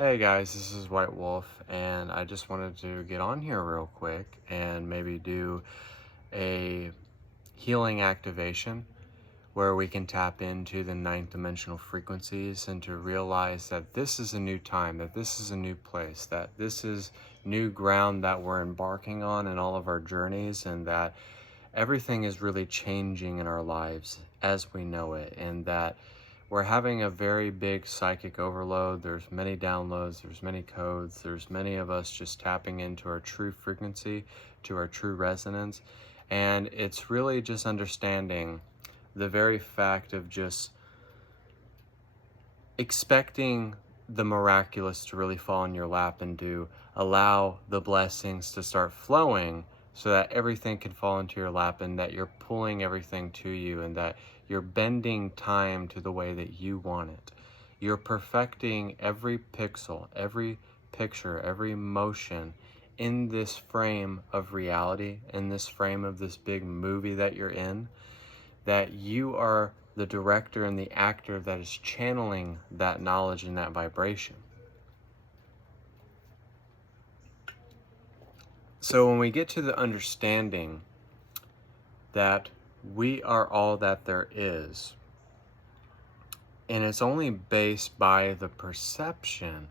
Hey guys, this is White Wolf, and I just wanted to get on here real quick and maybe do a healing activation where we can tap into the ninth dimensional frequencies and to realize that this is a new time, that this is a new place, that this is new ground that we're embarking on in all of our journeys, and that everything is really changing in our lives as we know it, and that we're having a very big psychic overload. There's many downloads, there's many codes, there's many of us just tapping into our true frequency, to our true resonance. And it's really just understanding the very fact of just expecting the miraculous to really fall in your lap and to allow the blessings to start flowing so that everything can fall into your lap and that you're pulling everything to you and that you're bending time to the way that you want it. You're perfecting every pixel, every picture, every motion in this frame of reality, in this frame of this big movie that you're in, that you are the director and the actor that is channeling that knowledge and that vibration. So when we get to the understanding that we are all that there is, and it's only based by the perception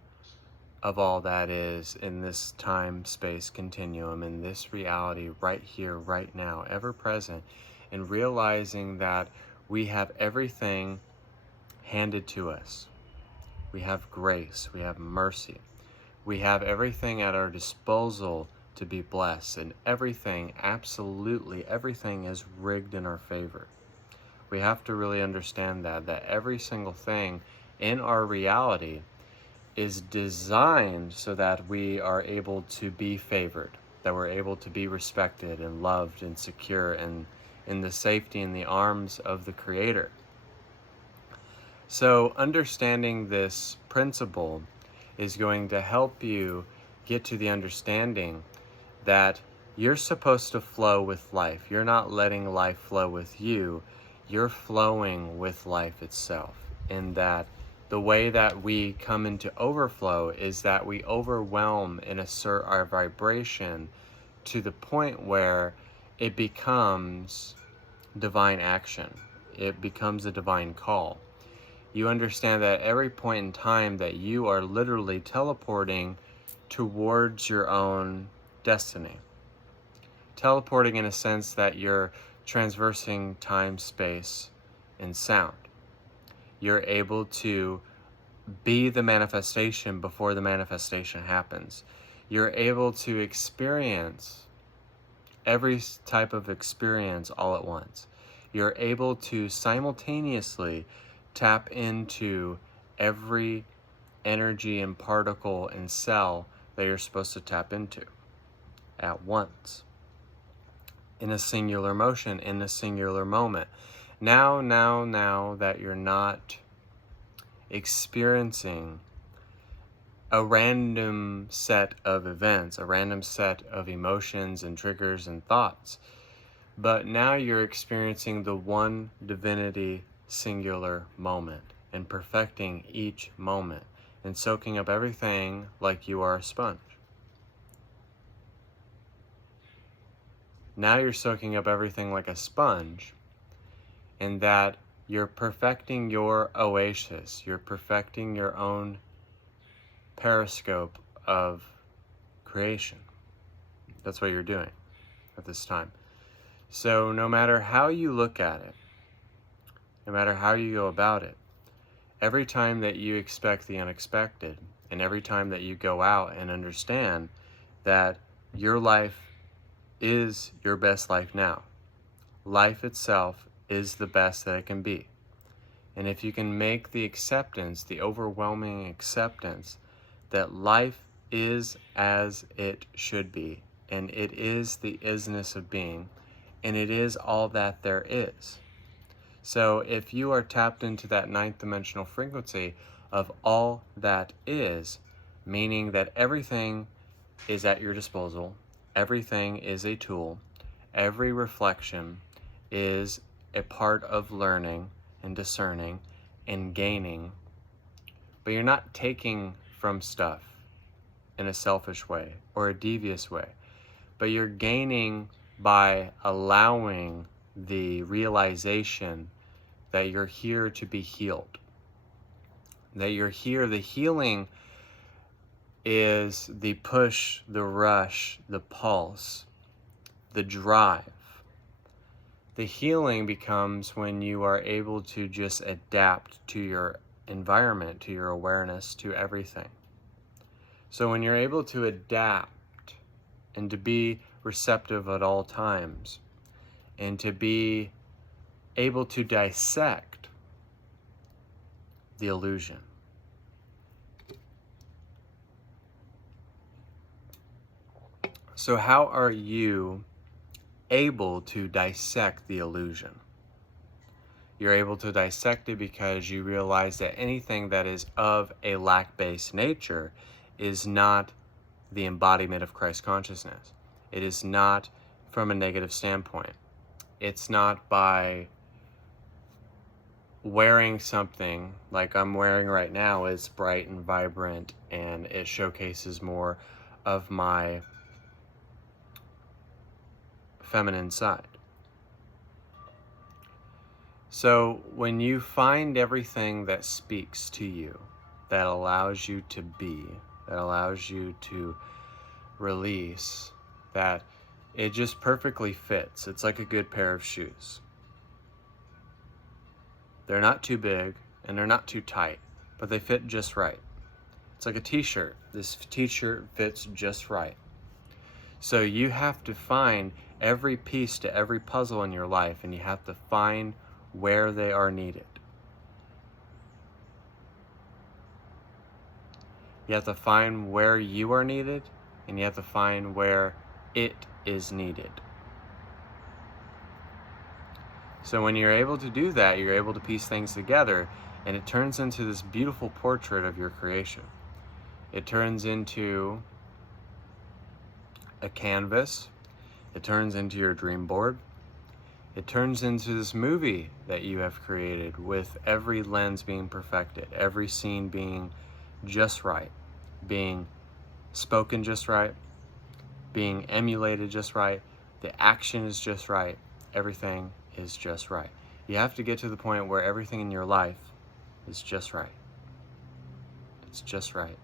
of all that is in this time-space continuum, in this reality right here, right now, ever present, and realizing that we have everything handed to us. We have grace, we have mercy, we have everything at our disposal to be blessed, and everything, absolutely everything, is rigged in our favor. We have to really understand that every single thing in our reality is designed so that we are able to be favored, that we're able to be respected and loved and secure and in the safety in the arms of the Creator. So understanding this principle is going to help you get to the understanding that you're supposed to flow with life. You're not letting life flow with you. You're flowing with life itself. And that the way that we come into overflow is that we overwhelm and assert our vibration to the point where it becomes divine action. It becomes a divine call. You understand that every point in time that you are literally teleporting towards your own destiny. Teleporting in a sense that you're transversing time, space, and sound. You're able to be the manifestation before the manifestation happens. You're able to experience every type of experience all at once. You're able to simultaneously tap into every energy and particle and cell that you're supposed to tap into at once, in a singular motion, in a singular moment. Now that you're not experiencing a random set of events, a random set of emotions and triggers and thoughts, but now you're experiencing the one divinity singular moment and perfecting each moment and soaking up everything like you are a sponge. Now you're soaking up everything like a sponge, and that you're perfecting your oasis, you're perfecting your own periscope of creation. That's what you're doing at this time. So no matter how you look at it, no matter how you go about it, every time that you expect the unexpected, and every time that you go out and understand that your life is your best life now, life itself is the best that it can be. And if you can make the acceptance, the overwhelming acceptance, that life is as it should be, and it is the isness of being, and it is all that there is. So if you are tapped into that ninth dimensional frequency of all that is, meaning that everything is at your disposal, everything is a tool, every reflection is a part of learning and discerning and gaining, but you're not taking from stuff in a selfish way or a devious way, but you're gaining by allowing the realization that you're here to be healed. That you're here, the healing is the push, the rush, the pulse, the drive. The healing becomes when you are able to just adapt to your environment, to your awareness, to everything. So when you're able to adapt and to be receptive at all times and to be able to dissect the illusion. So how are you able to dissect the illusion? You're able to dissect it because you realize that anything that is of a lack-based nature is not the embodiment of Christ consciousness. It is not from a negative standpoint. It's not by wearing something like I'm wearing right now. It's bright and vibrant and it showcases more of my feminine side. So when you find everything that speaks to you, that allows you to be, that allows you to release, that it just perfectly fits. It's like a good pair of shoes. They're not too big and they're not too tight, but they fit just right. It's like a t-shirt. This t-shirt fits just right. So you have to find every piece to every puzzle in your life, and you have to find where they are needed. You have to find where you are needed, and you have to find where it is needed. So when you're able to do that, you're able to piece things together, and it turns into this beautiful portrait of your creation. It turns into a canvas. It turns into your dream board. It turns into this movie that you have created with every lens being perfected, every scene being just right, being spoken just right, being emulated just right, the action is just right, everything is just right. You have to get to the point where everything in your life is just right. It's just right.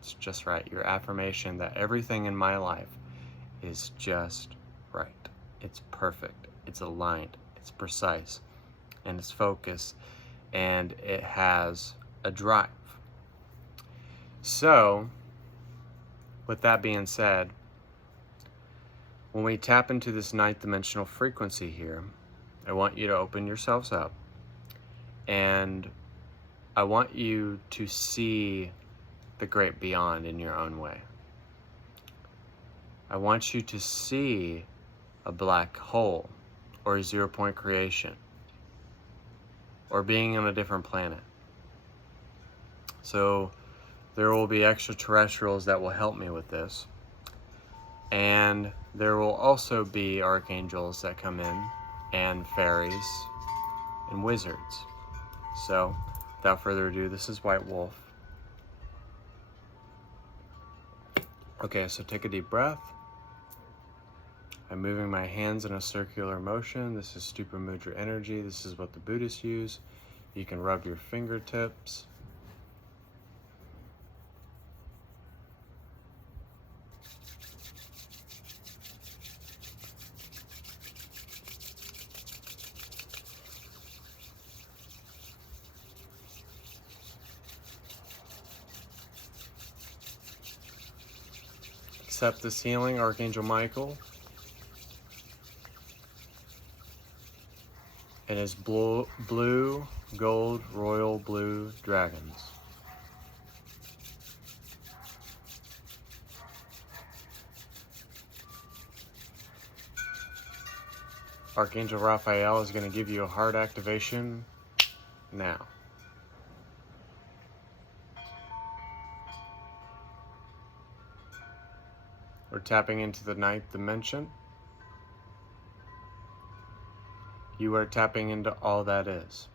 It's just right. Your affirmation that everything in my life is just right. It's perfect. It's aligned. It's precise. And it's focused. And it has a drive. So, with that being said, when we tap into this ninth dimensional frequency here, I want you to open yourselves up. And I want you to see the great beyond in your own way. I want you to see a black hole or a 0 point creation or being on a different planet. So there will be extraterrestrials that will help me with this. And there will also be archangels that come in and fairies and wizards. So without further ado, this is White Wolf. Okay, so take a deep breath. I'm moving my hands in a circular motion. This is Stupa Mudra energy. This is what the Buddhists use. You can rub your fingertips. Accept this healing, Archangel Michael, and his blue, gold, royal blue dragons. Archangel Raphael is going to give you a heart activation now. We're tapping into the ninth dimension. You are tapping into all that is.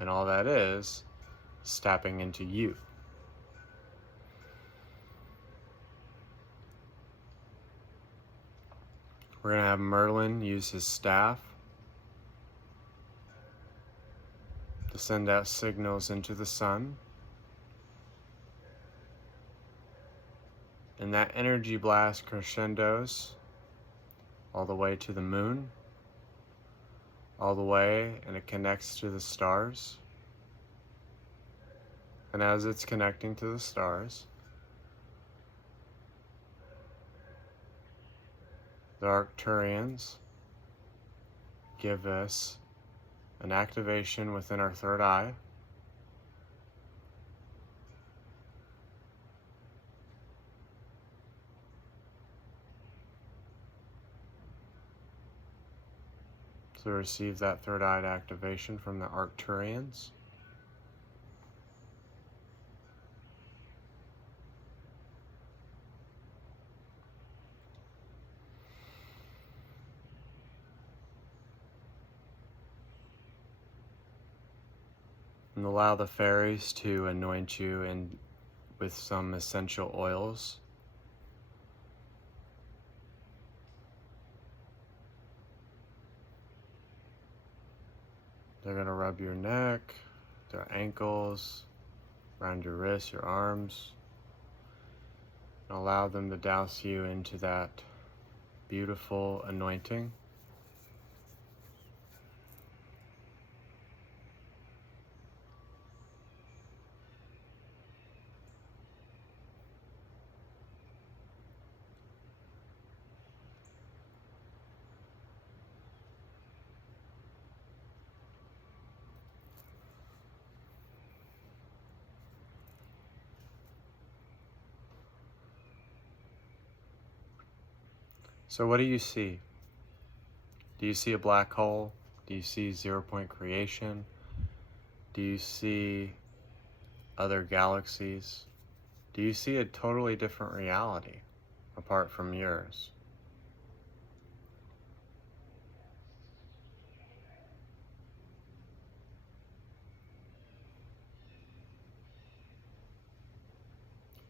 And all that is tapping into you. We're going to have Merlin use his staff to send out signals into the sun. And that energy blast crescendos all the way to the moon, all the way, and it connects to the stars. And as it's connecting to the stars, the Arcturians give us an activation within our third eye. So receive that third eye activation from the Arcturians. And allow the fairies to anoint you with some essential oils. They're going to rub your neck, their ankles, around your wrists, your arms, and allow them to douse you into that beautiful anointing. So what do you see? Do you see a black hole? Do you see zero-point creation? Do you see other galaxies? Do you see a totally different reality apart from yours?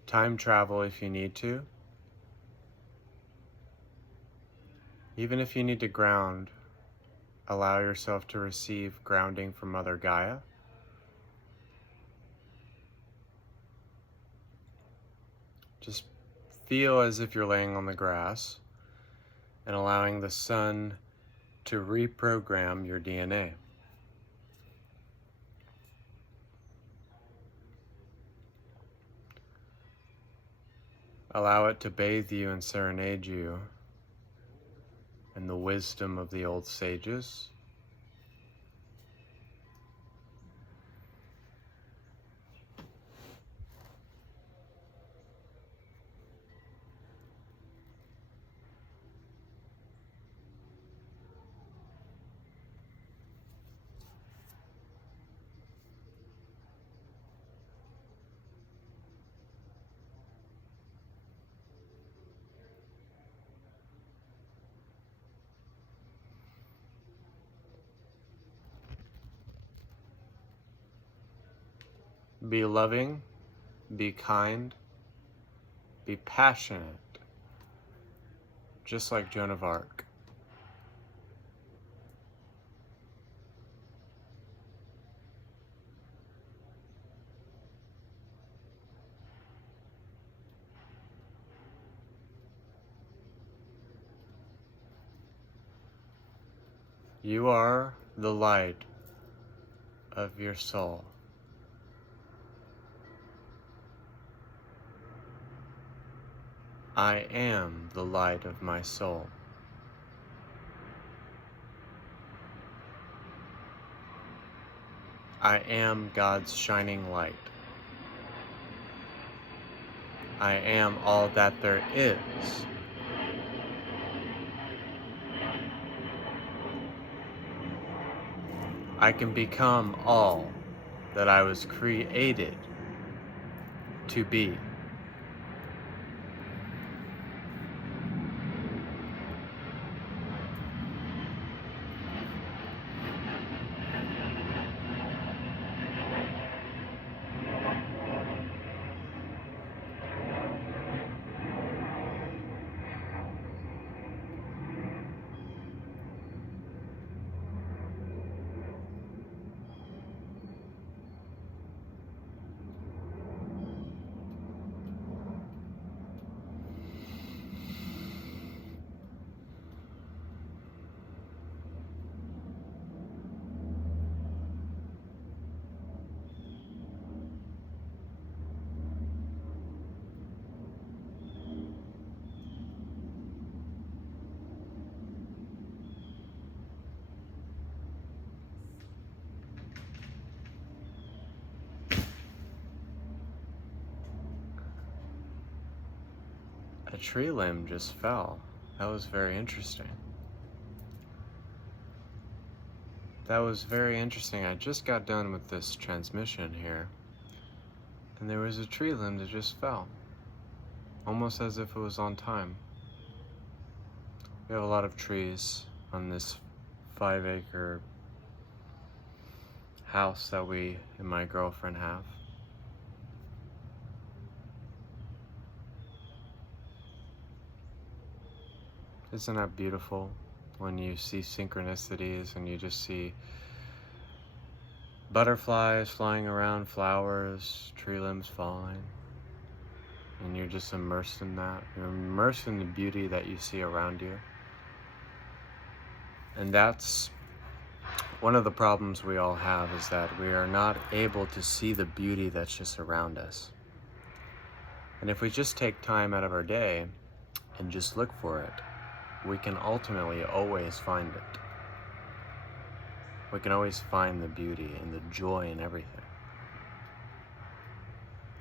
Time travel if you need to. Even if you need to ground, allow yourself to receive grounding from Mother Gaia. Just feel as if you're laying on the grass and allowing the sun to reprogram your DNA. Allow it to bathe you and serenade you in the wisdom of the old sages. Be loving, be kind, be passionate, just like Joan of Arc. You are the light of your soul. I am the light of my soul. I am God's shining light. I am all that there is. I can become all that I was created to be. a tree limb just fell. That was very interesting. That was very interesting. I just got done with this transmission here, and there was a tree limb that just fell, almost as if it was on time. We have a lot of trees on this 5-acre house that we and my girlfriend have. Isn't that beautiful when you see synchronicities and you just see butterflies flying around, flowers, tree limbs falling, and you're just immersed in that. You're immersed in the beauty that you see around you. And that's one of the problems we all have, is that we are not able to see the beauty that's just around us. And if we just take time out of our day and just look for it, we can ultimately always find it. We can always find the beauty and the joy in everything.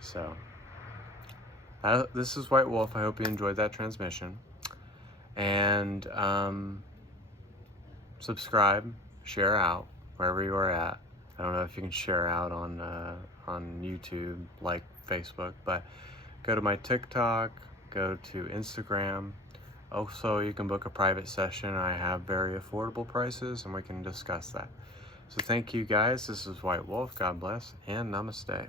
So, this is White Wolf. I hope you enjoyed that transmission. And subscribe, share out wherever you are at. I don't know if you can share out on YouTube, like Facebook, but go to my TikTok, go to Instagram. Also, you can book a private session. I have very affordable prices, and we can discuss that. So thank you guys. This is White Wolf. God bless, and namaste.